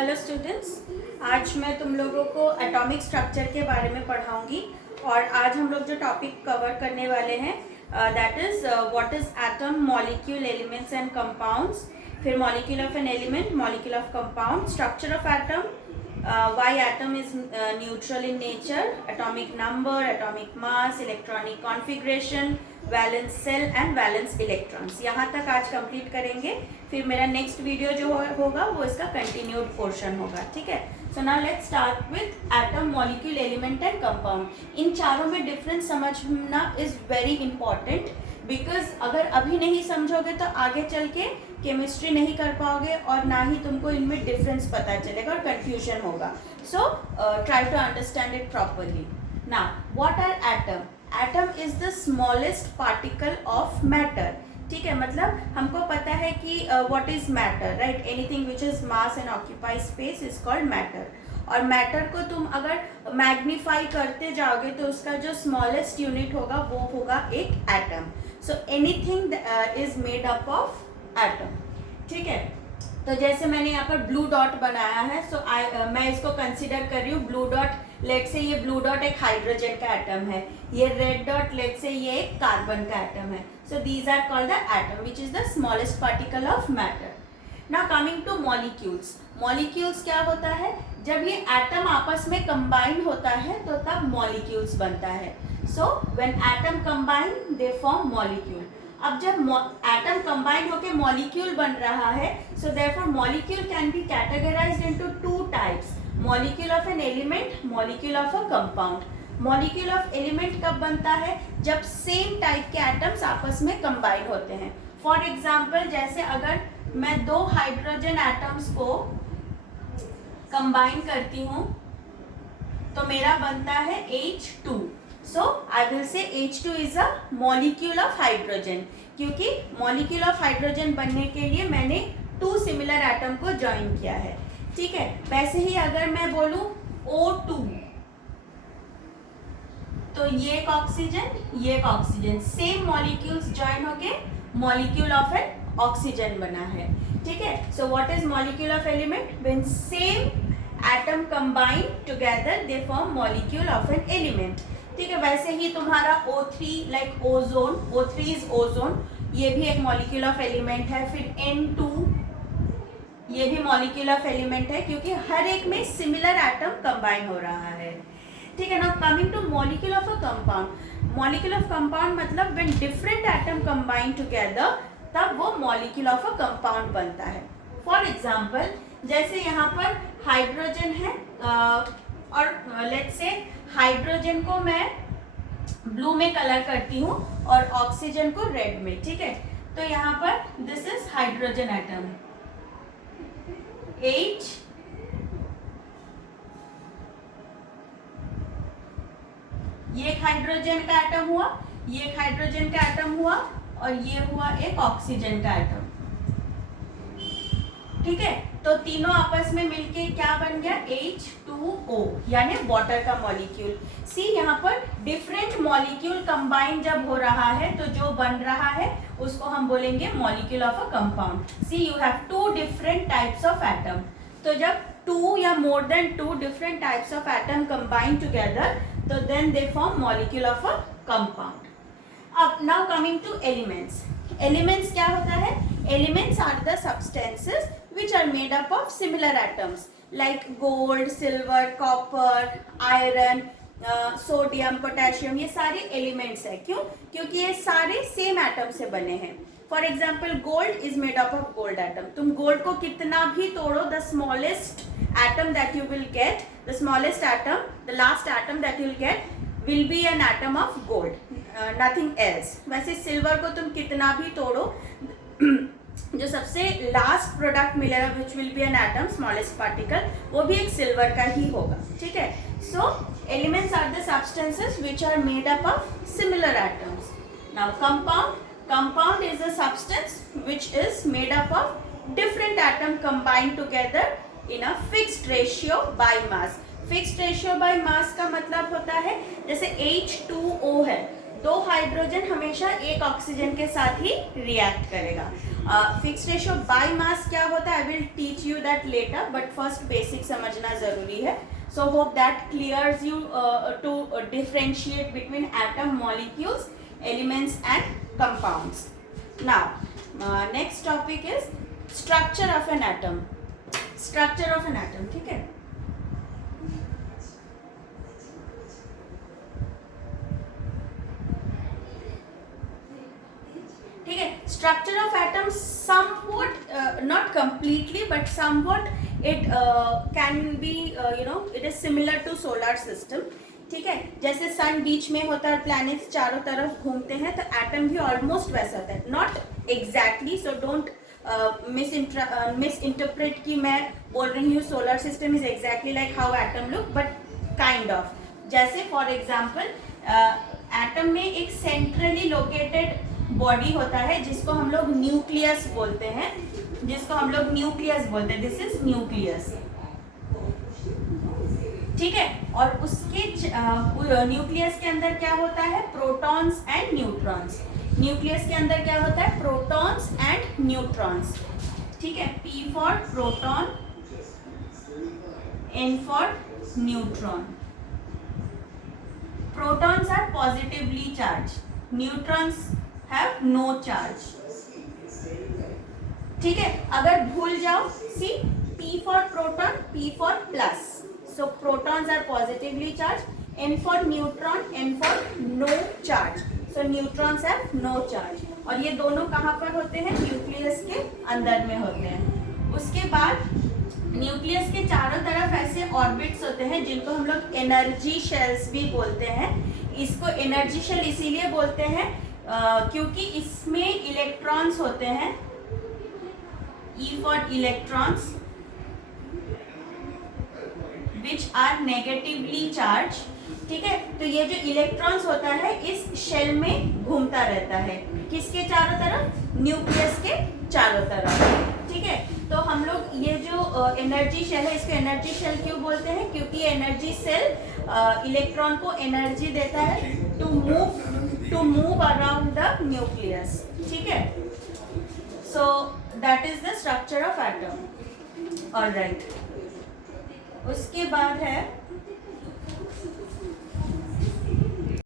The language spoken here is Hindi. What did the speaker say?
हेलो स्टूडेंट्स, आज मैं तुम लोगों को एटॉमिक स्ट्रक्चर के बारे में पढ़ाऊंगी। और आज हम लोग जो टॉपिक कवर करने वाले हैं that is what is atom, molecule, elements and compounds. फिर molecule of an element, molecule of compound, structure of atom, why atom is neutral in nature, atomic number, atomic mass, electronic configuration, valence shell and valence electrons. यहाँ तक आज कंप्लीट करेंगे। फिर मेरा नेक्स्ट वीडियो जो होगा वो इसका कंटिन्यूड पोर्शन होगा। ठीक है, so now let's start with atom, molecule, element and compound. इन चारों में डिफरेंस समझना इज वेरी इंपॉर्टेंट, बिकॉज अगर अभी नहीं समझोगे तो आगे चल के केमिस्ट्री नहीं कर पाओगे और ना ही तुमको इनमें डिफरेंस पता चलेगा और कन्फ्यूजन होगा। So try to understand it properly. Now what are atom? Atom is the smallest particle of matter. ठीक है, मतलब हमको पता है कि what is matter, right? Anything which is mass and occupy space is called matter. और मैटर को तुम अगर मैग्नीफाई करते जाओगे तो उसका जो स्मॉलेस्ट यूनिट होगा वो होगा एक atom. So anything is made up of atom. ठीक है, तो जैसे मैंने यहाँ पर ब्लू डॉट बनाया है, सो मैं इसको कंसिडर कर रही हूँ ब्लू डॉट। लेट से ये ब्लू डॉट एक हाइड्रोजन का एटम है, ये रेड डॉट लेट से ये एक कार्बन का एटम है। So these are called the atom which is the smallest particle of matter. Now coming to molecules. Molecules क्या होता है? जब ये एटम आपस में कंबाइन होता है तो तब मॉलिक्यूल्स बनता है। So when atom combine they form molecule. अब जब एटम कंबाइन होकर मॉलिक्यूल बन रहा है, so therefore molecule can be categorised into two types, molecule of an element, molecule of a compound. Molecule of element कब बनता है? जब सेम टाइप के एटम्स आपस में कंबाइन होते हैं। फॉर एग्जाम्पल, जैसे अगर मैं दो हाइड्रोजन एटम्स को कंबाइन करती हूँ तो मेरा बनता है H2। So I will say H2 is a molecule of hydrogen, क्योंकि मॉलिक्यूल ऑफ हाइड्रोजन बनने के लिए मैंने टू सिमिलर एटम को ज्वाइन किया है। ठीक है, वैसे ही अगर मैं बोलूं O2 तो ये एक ऑक्सीजन, ये एक ऑक्सीजन, सेम मॉलिक्यूल्स ज्वाइन होके मॉलिक्यूल ऑफ एन ऑक्सीजन बना है। ठीक है, so what is molecule of element? When same atom combine together they form molecule of an element. ठीक है, वैसे ही तुम्हारा O3 like ozone, O3 is ozone, ये भी एक मॉलिक्यूल ऑफ एलिमेंट है। फिर N2 ये भी मॉलिक्यूल ऑफ एलिमेंट है, क्योंकि हर एक में सिमिलर एटम कंबाइन हो रहा है। ठीक है ना। Coming to molecule of a compound. Molecule of compound मतलब when different atom combine together तब वो मॉलिक्यूल ऑफ अ कंपाउंड बनता है। फॉर एग्जाम्पल, जैसे यहाँ पर हाइड्रोजन है और लेट्स से हाइड्रोजन को मैं ब्लू में कलर करती हूँ और ऑक्सीजन को रेड में। ठीक है, तो यहाँ पर this is hydrogen atom H, ये एक हाइड्रोजन का एटम हुआ, ये एक हाइड्रोजन का एटम हुआ और ये हुआ एक ऑक्सीजन का एटम। ठीक है, तो तीनों आपस में मिलके क्या बन गया? H2O, यानी वाटर का मॉलिक्यूल। सी, यहाँ पर डिफरेंट मॉलिक्यूल कंबाइन जब हो रहा है तो जो बन रहा है उसको हम बोलेंगे molecule of a compound. See, you have two different types of atom. तो जब टू या more than two different types of atom combine together तो then they form molecule of a compound. अब now coming to elements. Elements क्या होता है? Elements are the substances which are made up of similar atoms like gold, silver, copper, iron, sodium, potassium। ये सारे एलिमेंट्स है। क्यों? क्योंकि ये सारे सेम एटम से बने हैं। For example, gold is made up of gold atom. तुम गोल्ड को कितना भी तोड़ो, the smallest atom that you will get, the smallest atom, the last atom that you will get will be an atom of gold, nothing else. वैसे सिल्वर को तुम कितना भी तोड़ो, जो सबसे लास्ट प्रोडक्ट मिलेगा which will be an atom, smallest particle, वो भी एक सिल्वर का ही होगा। ठीक है, so elements are the substances which are made up of similar atoms. Now compound. Compound is a substance which is made up of different atom combined together in a fixed ratio by mass. Fixed ratio by mass का मतलब होता है जैसे H2O है, दो हाइड्रोजन हमेशा एक ऑक्सीजन के साथ ही रिएक्ट करेगा. फिक्स रेशियो बाय मास क्या होता है, I will teach you that later, but first basic समझना जरूरी है. So hope that clears you to differentiate between atom, molecules, elements and compounds. Now, next topic is structure of an atom. Structure of an atom, ठीक है. ठीक है. Structure of atom somewhat, not completely, but somewhat it can be, it is similar to solar system. ठीक है. जैसे सन बीच में होता है, प्लैनेट्स चारों तरफ घूमते हैं, तो एटम भी ऑलमोस्ट वैसा होता है. Not exactly, so don't miss interpret कि मैं बोल रही हूँ solar system is exactly like how atom look, but kind of. जैसे फॉर एग्जाम्पल एटम में एक सेंट्रली लोकेटेड बॉडी होता है जिसको हम लोग न्यूक्लियस बोलते हैं. This is nucleus. ठीक है. और उसके न्यूक्लियस के अंदर क्या होता है, प्रोटॉन्स एंड न्यूट्रॉन्स. न्यूक्लियस के अंदर क्या होता है, प्रोटॉन्स एंड न्यूट्रॉन्स. ठीक है. P for proton, N for neutron. Protons are positively charge, neutrons have no charge. ठीक है. अगर भूल जाओ, see P for proton, P for plus. So protons are positively charge, N for neutron, N for no charge. So neutrons have no charge. और ये दोनों कहाँ पर होते हैं, न्यूक्लियस के अंदर में होते हैं. उसके बाद न्यूक्लियस के चारों तरफ ऐसे ऑर्बिट्स होते हैं जिनको हम लोग एनर्जी शेल्स भी बोलते हैं. इसको एनर्जी शेल इसीलिए बोलते हैं क्योंकि इसमें इलेक्ट्रॉन्स होते हैं. E for electrons which are negatively charge. ठीक है. तो ये जो इलेक्ट्रॉन्स होता है इस शेल में घूमता रहता है. किसके चारों तरफ, न्यूक्लियस के चारों तरफ. ठीक है. तो हम लोग ये जो एनर्जी शेल है इसको एनर्जी शेल क्यों बोलते हैं, क्योंकि एनर्जी सेल इलेक्ट्रॉन को एनर्जी देता है to move around the nucleus. ठीक है. So that is the structure of atom. Alright. उसके बाद है